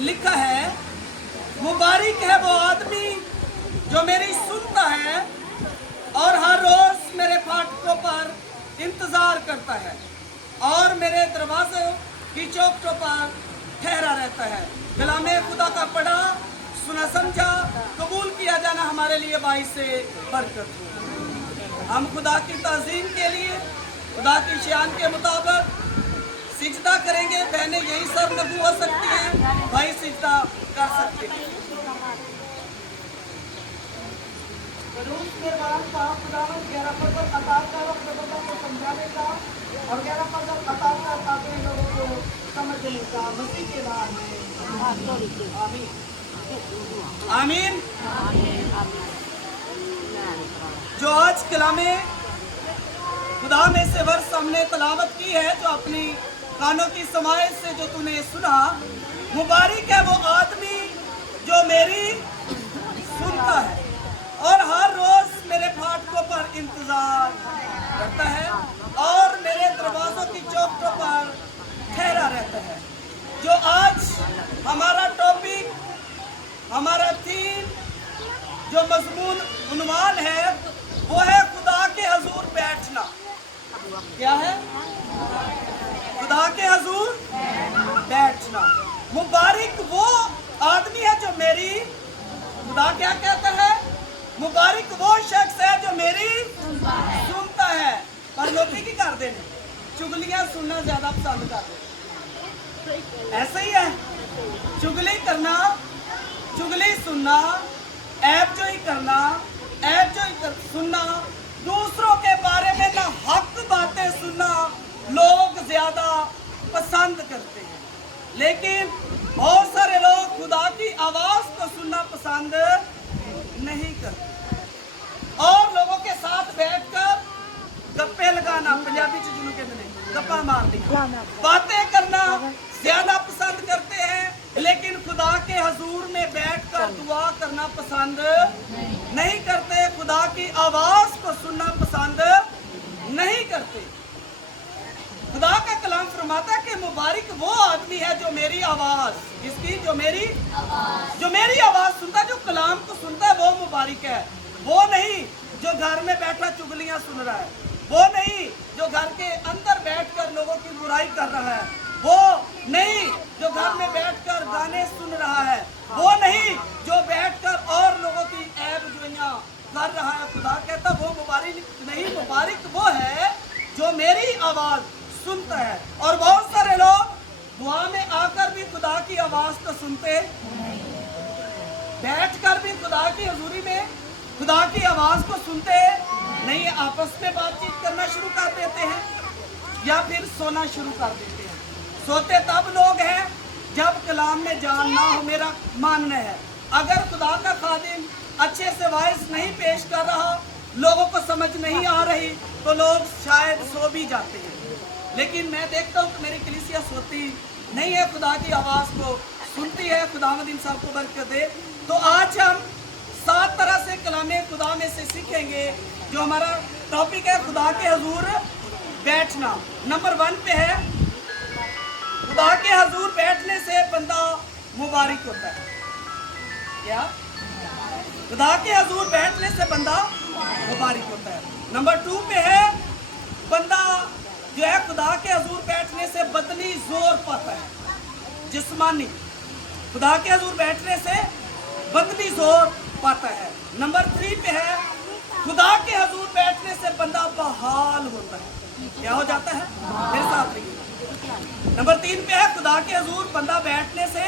लिखा है, मुबारक है वो आदमी जो मेरी सुनता है और हर रोज मेरे फाटकों पर इंतजार करता है और मेरे दरवाजे की चौखटों पर ठहरा रहता है। कलामे खुदा का पढ़ा, सुना, समझा, कबूल किया जाना हमारे लिए बाइस से बरकत हो। हम खुदा की ताज़ीम के लिए खुदा की शान के मुताबिक सिजदा करेंगे। बहनें यही सर नगू हो सकती हैं, भाई सिजदा कर सकते हैं। ग्यारह फजल अता कर अपने बंदों को समझाने का और 11 फजल अता कर ताकि लोगों को समझने का मसीह के नाम में आमीन आमीन। जो आज कलामे खुदा में से वर्ष हमने तलावत की है, जो अपनी कानों की समाइश से जो तूने सुना, मुबारक है वो आदमी जो मेरी सुनता है और हर रोज मेरे फाटकों पर इंतजार करता है और मेरे दरवाजों की चौखटों पर ठहरा रहता है। जो आज हमारा टॉपिक, हमारा थीम, जो मजमून उन्वान है, वो है खुदा के हजूर बैठना। क्या है? खुदा के हजूर बैठना। मुबारक वो आदमी है जो मेरी, खुदा क्या कहता है? मुबारक वो शख्स है जो मेरी सुनता है। पर लोग की कर देने, चुगलियां सुनना ज्यादा पसंद करते हैं। ऐसा ही है, चुगली करना, चुगली सुनना, ऐब जोई करना, ऐब जोई सुनना, दूसरों के बारे में ना हक बातें सुनना लोग ज्यादा पसंद करते हैं। लेकिन बहुत सारे लोग खुदा की आवाज को सुनना पसंद नहीं करते और लोगों के साथ बैठकर गप्पे लगाना, पंजाबी चुजलू के नहीं, गप्पा मारनी, बातें करना ज्यादा पसंद करते हैं। लेकिन खुदा के हजूर में बैठकर दुआ करना पसंद नहीं करते, खुदा की आवाज को सुनना पसंद नहीं करते। खुदा का कलाम फरमाता है कि मुबारक वो आदमी है जो मेरी आवाज, इसकी जो मेरी आवाज सुनता है, जो कलाम को सुनता है, वो मुबारक है। वो नहीं जो घर में बैठा चुगलियां सुन रहा है, वो नहीं जो घर के अंदर बैठकर लोगों की बुराई कर रहा है, वो नहीं जो घर में बैठकर गाने सुन रहा है, वो नहीं जो बैठकर और लोगों की ऐब जोइयां कर रहा है। खुदा कहता वो मुबारक नहीं, मुबारक वो है जो मेरी आवाज सुनता है। और बहुत सारे लोग दुआ में आकर भी खुदा की आवाज को सुनते, बैठकर भी खुदा की हजूरी में खुदा की आवाज को सुनते नहीं, आपस में बातचीत करना शुरू कर देते हैं या फिर सोना शुरू कर देते हैं। सोते तब लोग हैं जब कलाम में जान ना हो, मेरा मानना है। अगर खुदा का खादिम अच्छे से वॉइस नहीं पेश कर रहा, लोगों को समझ नहीं आ रही, तो लोग शायद सो भी जाते हैं। लेकिन मैं देखता हूँ कि मेरी कलीसिया सोती नहीं है, खुदा की आवाज को सुनती है। खुदावंद इन सबको बरकत दे। तो आज हम 7 तरह से कलामे खुदा में से सीखेंगे। जो हमारा टॉपिक है खुदा के हजूर बैठना। नंबर 1 पे है, खुदा के हजूर बैठने से बंदा मुबारक होता है। क्या? खुदा के हजूर बैठने से बंदा मुबारक होता है। नंबर 2 पे है, बंदा जो है खुदा के हजूर बैठने से बदनी जोर पाता है, जिस्मानी। खुदा के हजूर बैठने से बदनी जोर पाता है। नंबर 3 पे है, खुदा के हजूर बैठने से बंदा बहाल होता है। क्या हो जाता है? मेरे साथ रहिए। नंबर 3 पे है, खुदा के हजूर बंदा बैठने से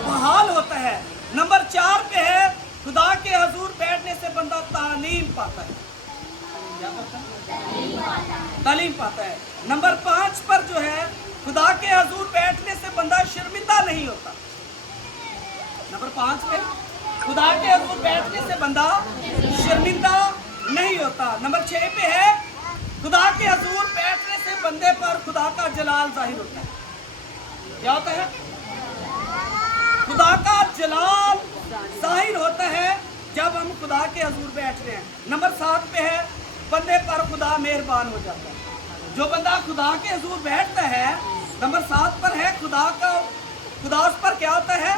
बहाल होता है। नंबर 4 पे है, खुदा के हजूर बैठने से बंदा तालीम पाता है। तालीम पाता है। नंबर 5 पर जो है, खुदा के हजूर बैठने से बंदा शर्मिंदा नहीं होता। नंबर 5 पे खुदा के हजूर बैठने से बंदा शर्मिंदा नहीं होता। नंबर 6 पे है, खुदा के हजूर बैठने से बंदे पर खुदा का जलाल जाहिर होता है। क्या होता है? खुदा का जलाल जाहिर होता है जब हम खुदा के हजूर बैठ रहे हैं। नंबर 7 पे है, बंदे पर खुदा मेहरबान हो जाता है। जो बंदा खुदा के हजूर बैठता है, नंबर 7 पर है, खुदा का खुदा उस पर क्या होता है?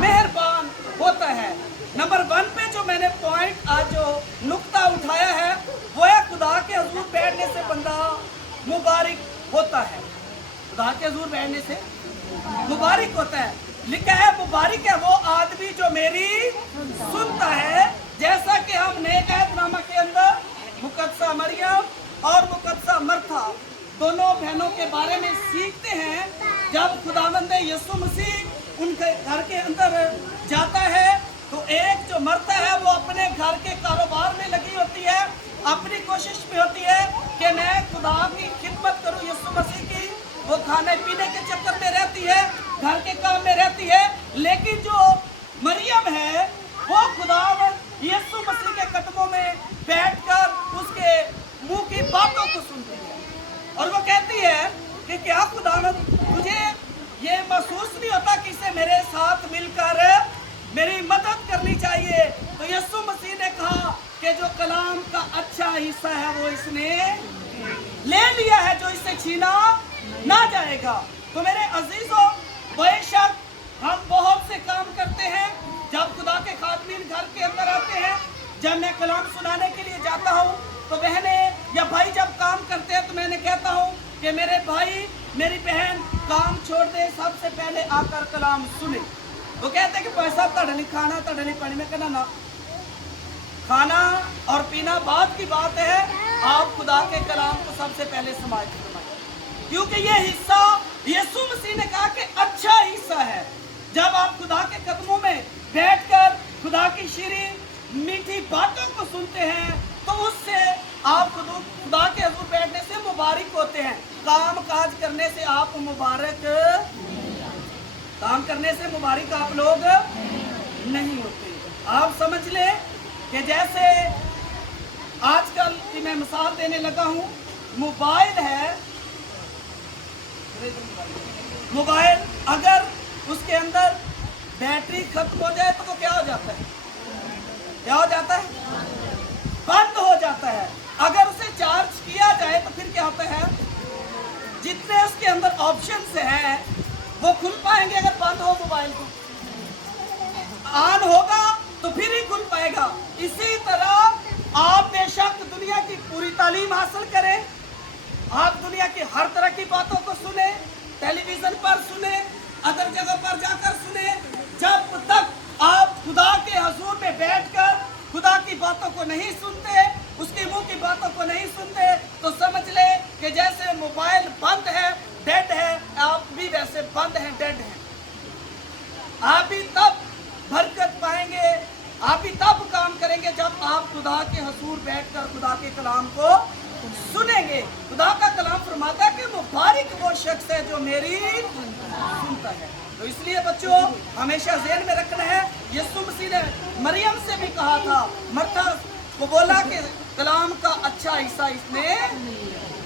मेहरबान होता है। नंबर 1 पे जो मैंने पॉइंट आज जो नुक्ता उठाया है वो है खुदा के हुजूर बैठने से बंदा मुबारक होता है। खुदा के हुजूर बैठने से मुबारक होता है। लिखा है मुबारक है वो आदमी जो मेरी सुनता है। जैसा कि हम नेक ऐतनामा के अंदर मुकद्दसा मरियम और मुकद्दसा मरथा दोनों बहनों के बारे में सीखते हैं। जब खुदावंद यीशु मसीह उनके घर के अंदर जाता है तो एक जो मरता है वो अपने घर के कारोबार में लगी होती है, अपनी कोशिश में होती है कि मैं खुदा की खिदमत करूं यीशु मसीह की। वो खाने पीने के चक्कर में रहती है, घर के काम में रहती है। लेकिन जो मरियम है वो खुदावंद यीशु मसीह के कदमों में बैठकर उसके मुंह की बातों को सुनती है और वो कहती है कि क्या खुदावंद मुझे ये महसूस नहीं होता कि इसे मेरे साथ मिलकर मेरी मदद करनी चाहिए। तो यीशु मसीह ने कहा कि जो कलाम का अच्छा हिस्सा है वो इसने ले लिया है, जो इससे छीना ना जाएगा। तो मेरे अजीजों, बेशक हम बहुत से काम करते हैं। जब खुदा के खादमीन घर के अंदर आते हैं, जब मैं कलाम सुनाने के लिए जाता हूँ तो बहने या भाई जब काम करते हैं तो मैंने कहता हूँ कि मेरे भाई मेरी बहन काम छोड़ दे, सबसे पहले आकर कलाम सुने। वो कहते हैं कि पैसा तड़ नहीं खाना तड़ नहीं पानी में कहना ना, खाना और पीना बात की बात है। आप खुदा के कलाम को सबसे पहले समाज फरमाइए, क्योंकि ये हिस्सा यीशु मसीह ने कहा कि अच्छा हिस्सा है। जब आप खुदा के कदमों में बैठकर खुदा की शीरीं मीठी बातों को सुनते हैं तो उससे आप खुदा के हुजूर बैठने से मुबारक होते हैं। काम काज करने से आप मुबारक, काम करने से मुबारक आप लोग नहीं होते। आप समझ लें कि जैसे आजकल की मैं मिसाल देने लगा हूँ, मोबाइल है, मोबाइल अगर उसके अंदर बैटरी खत्म हो जाए तो वो क्या हो जाता है? क्या हो जाता है? बंद हो जाता है। अगर उसे चार्ज किया जाए तो फिर क्या होता है? जितने उसके अंदर ऑप्शंस हैं वो खुल पाएंगे। अगर बंद हो मोबाइल को, ऑन होगा तो फिर ही खुल पाएगा। इसी तरह आप बेशक दुनिया की पूरी तालीम हासिल करें, आप दुनिया की हर तरह की बातों को सुने, टेलीविजन पर सुने, अदर जगह पर जाकर सुने, जब तक आप खुदा के हुजूर में बैठकर खुदा की बातों को नहीं सुनते, उसके मुंह की बातों को नहीं सुनते, तो समझ ले कि जैसे मोबाइल बंद है, डेड है, आप भी वैसे बंद हैं, डेड हैं। आप भी तब बरकत पाएंगे, आप भी तब काम करेंगे जब आप खुदा के हुजूर बैठकर खुदा के कलाम को सुनेंगे। खुदा का कलाम फरमाता है कि मुबारक वो शख्स है जो मेरी सुनता है। तो इसलिए बच्चों हमेशा ज़हन में रखना है, यीशु मसीह ने मरियम से भी कहा था, मरथा को बोला कि कलाम का अच्छा हिस्सा इसने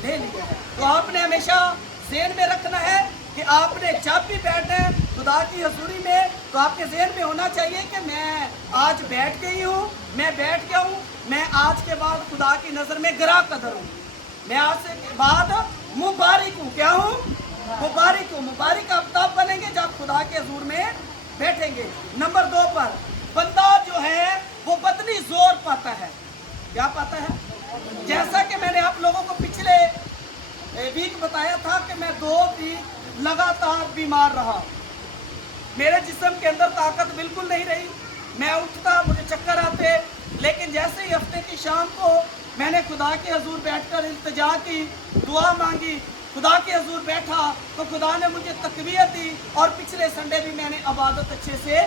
ले लिया है। तो आपने हमेशा ज़हन में रखना है कि आपने जब भी बैठना है खुदा की हजूरी में तो आपके ज़हन में होना चाहिए कि मैं आज बैठ गई हूँ, मैं बैठ गया हूँ, मैं आज के बाद खुदा की नज़र में गिरा कदर हूँ, मैं आज के बाद मुबारक हूँ। क्या हूँ? मुबारक हूँ। मुबारक आप तब बनेंगे जब खुदा के हजूर में बैठेंगे। नंबर 2 पर बंदा जो है वो बदनी जोर पाता है। क्या पाता है? जैसा कि मैंने आप लोगों को पिछले वीक बताया था कि मैं 2 वीक लगातार बीमार रहा, मेरे जिस्म के अंदर ताकत बिल्कुल नहीं रही, मैं उठता मुझे चक्कर आते। लेकिन जैसे ही हफ्ते की शाम को मैंने खुदा के हजूर बैठकर इल्तिजा की, दुआ मांगी, खुदा के हजूर बैठा तो खुदा ने मुझे तकवीयत दी और पिछले संडे भी मैंने इबादत अच्छे से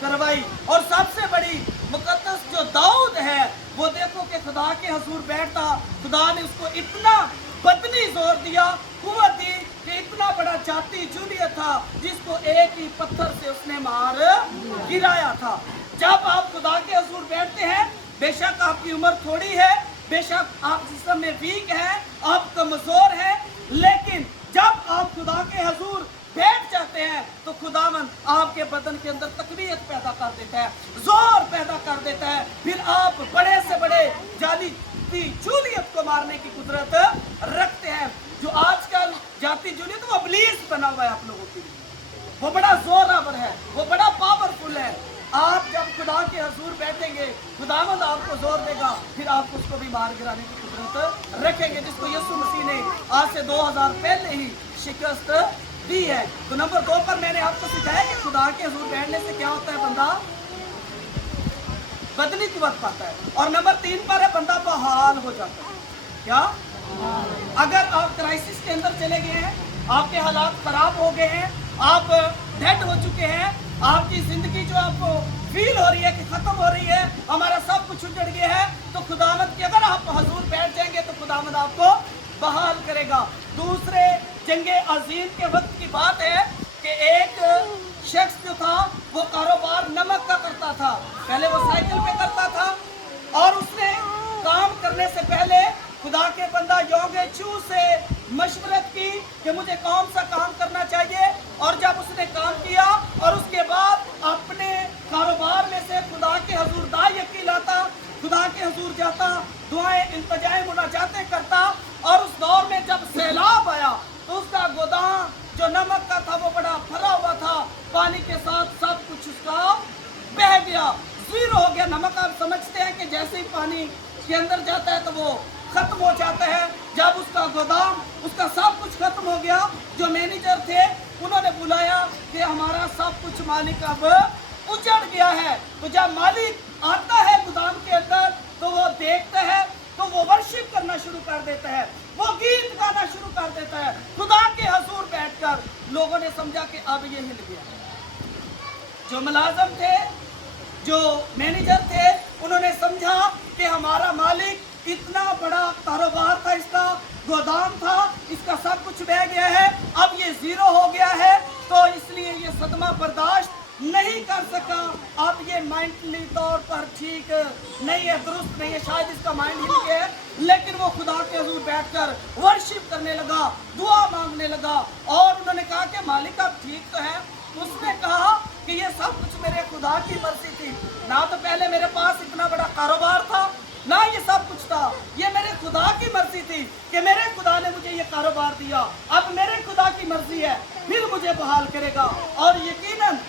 करवाई। और सबसे बड़ी मुकद्दस जो दाऊद है वो देखो कि खुदा के हजूर बैठता, खुदा ने उसको इतना बदनी जोर दिया, कुव्वत दी कि इतना बड़ा जाती जूलियत था जिसको एक ही पत्थर से उसने मार गिराया था। जब आप खुदा के हजूर बैठते हैं, बेशक आपकी उम्र थोड़ी है, बेशक आप जिस्म में वीक हैं, आप कमजोर हैं, लेकिन जब आप खुदा के हजूर बैठ जाते हैं तो खुदावंद आपके बदन के अंदर तकवीयत पैदा कर देता है, जोर पैदा कर देता है। फिर आप बड़े से बड़े जाली जूलियत को मारने की कुदरत रखते हैं। जो आजकल जाती जूलियत वो इब्लीस बना हुआ है आप लोगों के लिए। वो बड़ा जोरावर है, वो बड़ा पावरफुल है। आप जब खुदा के हजूर बैठेंगे, खुदावंद आपको जोर देगा, फिर आप उसको भी मार गिराने की कुदरत रखेंगे, जिसको यीशु मसीह ने आज से 2000 पहले ही शिकस्त दी है। तो नंबर 2 पर मैंने आपको सिखाया कि खुदा के हजूर बैठने से क्या होता है, बंदा बदनी कुव्वत पाता है। और नंबर 3 पर है बंदा बहाल हो जाता है। क्या? अगर आप क्राइसिस के अंदर चले गए हैं, आपके हालात खराब हो गए हैं, आप डेड हो चुके हैं, आपकी जिंदगी जो आपको फील हो रही है कि खत्म हो रही है, हमारा सब कुछ उजड़ गया है, तो खुदावंद की अगर आप हजूर बैठ जाएंगे तो खुदावंद आपको बहाल करेगा। दूसरे जंगे अजीम के वक्त की बात है कि एक शख्स जो था वो कारोबार नमक का करता था। पहले वो साइकिल पे करता था और उसने काम करने से पहले खुदा के बंदा योगेचू से मशवरत की कि मुझे कौन सा काम करना चाहिए। और जब उसने काम किया और उसके बाद अपने कारोबार में से खुदा के हजूर दायकी लाता, खुदा के हजूर जाता, दुआएं इंतजाएं मुनाजातें करता, और उस दौर में जब सैलाब आया तो उसका गोदाम जो नमक का था वो बड़ा भरा हुआ था, पानी के साथ सब कुछ उसका बह गया, जीरो हो गया। नमक आप समझते हैं कि जैसे ही पानी के अंदर जाता है तो वो खत्म हो जाता है। जब उसका गोदाम, उसका सब कुछ खत्म हो गया, जो मैनेजर थे उन्होंने बुलाया कि हमारा सब कुछ मालिक अब उजड़ गया है। तो जब मालिक आता है गोदाम के अंदर तो वो देखता है तो वो वर्शिप करना शुरू कर देता है, वो गीत गाना शुरू कर देता है। खुदा के हजूर बैठकर लोगों ने समझा कि अब ये हिल गया। जो मुलाजम थे, जो मैनेजर थे, उन्होंने समझा कि हमारा मालिक इतना बड़ा कारोबार था, इसका गोदाम था, इसका सब कुछ बह गया है, अब ये जीरो हो गया है, तो इसलिए ये सदमा बर्दाश्त नहीं कर सका। अब ये मेंटली तौर पर ठीक नहीं है, दुरुस्त नहीं है, शायद इसका माइंड हिल गया है। लेकिन वो खुदा के हजूर बैठकर वर्शिप करने लगा, दुआ मांगने लगा, और उन्होंने कहा कि मालिक आप ठीक तो है। उसने कहा कि ये सब कुछ मेरे खुदा की मर्जी थी, ना तो पहले मेरे पास इतना बड़ा कारोबार था, ना ये सब कुछ था, ये मेरे खुदा की मर्जी थी कि मेरे खुदा ने मुझे ये कारोबार दिया, अब मेरे खुदा की मर्जी है, फिर मुझे बहाल करेगा। और यकीनन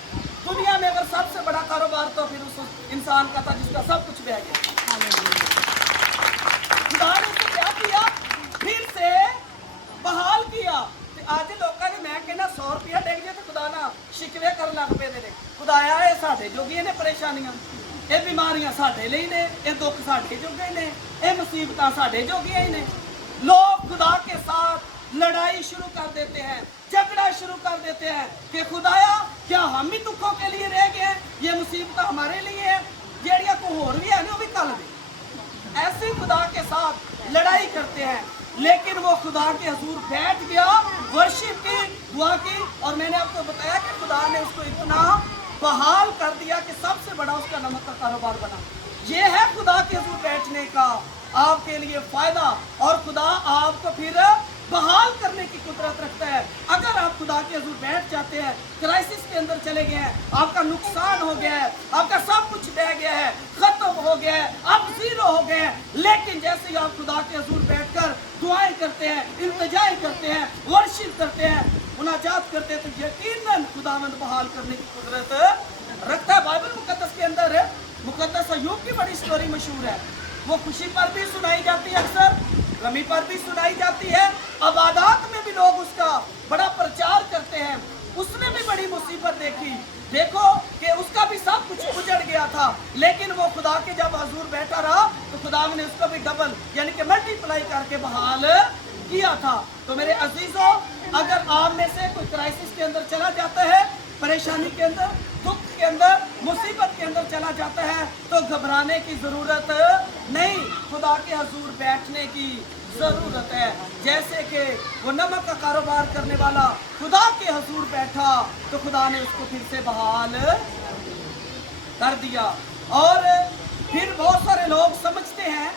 दुनिया में अगर सबसे बड़ा कारोबार तो फिर उस इंसान का था जिसका सब कुछ बह गया। खुदा ने उसे क्या किया? फिर से बहाल किया। आज लोगों ने मैं कहना 100 रुपया डेग दिया तो खुदा ना शिकवे कर लग पे दे। खुदाया है साढ़े जोगी ने परेशानियां, ये बीमारियां साढ़े लिए ने, ये दुख साढ़े जोगे ने, ये मुसीबत साढ़े जोगियां ही ने। लोग खुदा के साथ लड़ाई शुरू कर देते हैं, झगड़ा शुरू कर देते हैं कि खुदाया क्या हम ही दुखों के लिए रह गए हैं, ये मुसीबत हमारे लिए है, जेड़िया को होर भी है ना वो भी कल भी। ऐसे खुदा के साथ लड़ाई करते हैं। लेकिन वो खुदा के हजूर बैठ गया, वर्शिप की, दुआ की, और मैंने आपको बताया कि खुदा ने उसको इतना बहाल कर दिया कि सबसे बड़ा उसका नमक का कारोबार बना। ये है खुदा के हजूर बैठने का आपके लिए फायदा, और खुदा आपको फिर बहाल करने की कुदरत रखता है। अगर आप खुदा के हजूर बैठ जाते हैं, क्राइसिस के अंदर चले गए हैं, आपका नुकसान हो गया है, आपका सब कुछ बह गया है, खत्म हो गया है, आप जीरो हो गए हैं, लेकिन जैसे ही आप खुदा के हजूर बैठकर दुआएं करते हैं, इल्तिजाएं करते हैं, वर्शिप करते हैं, मुनाजात करते हैं, तो यकीनन खुदावंद बहाल करने की कुदरत रखता है। बाइबल मुकद्दस के अंदर है, मुकद्दस अय्यूब की बड़ी स्टोरी मशहूर है। वो खुशी पर भी सुनाई जाती है, अक्सर गमी पर भी सुनाई जाती है, अबादात में भी लोग उसका बड़ा प्रचार करते हैं। उसने भी बड़ी मुसीबत देखी, देखो कि उसका भी सब कुछ उजड़ गया था, लेकिन वो खुदा के जब हजूर बैठा रहा तो खुदा ने उसको भी डबल यानी कि मल्टीप्लाई करके बहाल किया था। तो मेरे अजीजों, अगर आप में से कोई क्राइसिस के अंदर चला जाता है, परेशानी के अंदर, दुख के अंदर, मुसीबत के अंदर चला जाता है, तो घबराने की जरूरत नहीं, खुदा के हजूर बैठने की जरूरत है। जैसे कि वो नमक का कारोबार करने वाला खुदा के हजूर बैठा तो खुदा ने उसको फिर से बहाल कर दिया। और फिर बहुत सारे लोग समझते हैं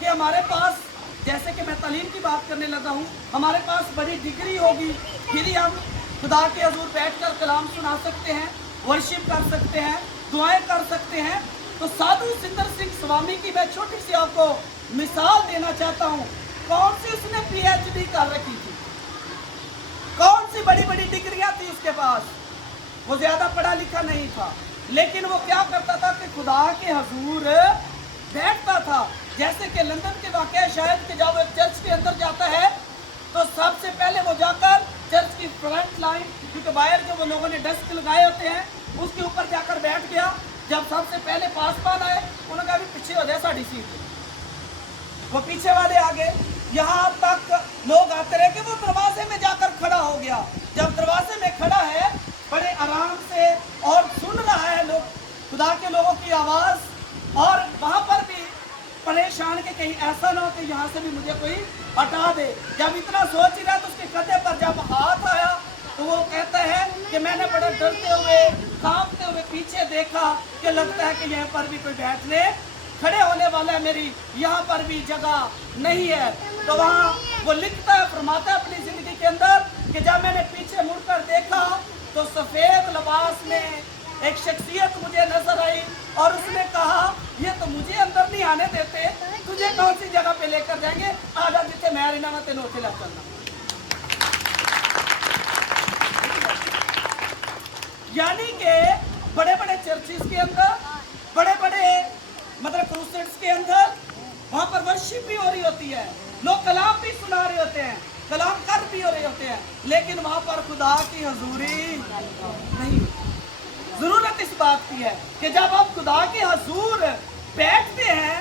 कि हमारे पास, जैसे कि मैं तालीम की बात करने लगा हूँ, हमारे पास बड़ी डिग्री होगी, फिर ही हम खुदा के हजूर बैठकर कलाम सुना सकते हैं, वर्शिप कर सकते हैं, दुआएं कर सकते हैं। तो साधु सिंदर सिंह स्वामी की मैं छोटी सी आपको मिसाल देना चाहता हूँ। कौन सी उसने PhD कर रखी थी, कौन सी बड़ी बड़ी डिग्रियां थी उसके पास, वो ज्यादा पढ़ा लिखा नहीं था, लेकिन वो क्या करता था कि खुदा के हजूर बैठता था। जैसे कि लंदन के वाक़या शायद कि जब वो चर्च के अंदर जाता है तो सबसे पहले वो जाकर चर्च की फ्रंट लाइन, क्योंकि बाहर जो वो लोगों ने डेस्क लगाए होते हैं उसके ऊपर जाकर बैठ गया। जब सबसे पहले पासवान आए उन्होंने कहा भी पीछे हो जाए साड़ी सीट, वो पीछे वाले आ गए। यहाँ तक लोग आते रहे कि वो दरवाजे में जाकर खड़ा हो गया। जब दरवाजे में खड़ा है बड़े आराम से और सुन रहा है लोग खुदा के लोगों की आवाज़, और वहाँ पर भी परेशान के कहीं ऐसा ना हो कि यहाँ से भी मुझे कोई हटा दे। जब इतना सोच ही रहा तो उसके कंधे पर जब हाथ आया तो वो कहता है कि मैंने बड़े डरते हुए कांपते हुए पीछे देखा कि लगता है कि यहाँ पर भी कोई बैठने खड़े होने वाला है, मेरी यहाँ पर भी जगह नहीं है। तो वहाँ वो लिखता है, फरमाता है अपनी जिंदगी के अंदर कि जब मैंने पीछे मुड़कर देखा तो सफ़ेद लिबास में एक शख्सियत मुझे नजर आई और उसने कहा ये तो मुझे अंदर नहीं आने देते, तुझे कौन सी जगह पे लेकर जाएंगे, आजा जिथे मैं रहना मैं तेन उथे ला चलना। यानी कि बड़े बड़े चर्चिस के अंदर, बड़े बड़े मतलब क्रूसेड्स के अंदर वहां पर वर्शिप भी हो रही होती है, लोग कलाम भी सुना रहे होते हैं, कलाम कर भी हो रहे होते हैं, लेकिन वहां पर खुदा की हजूरी नहीं। जरूरत इस बात की है कि जब आप खुदा के हजूर बैठते हैं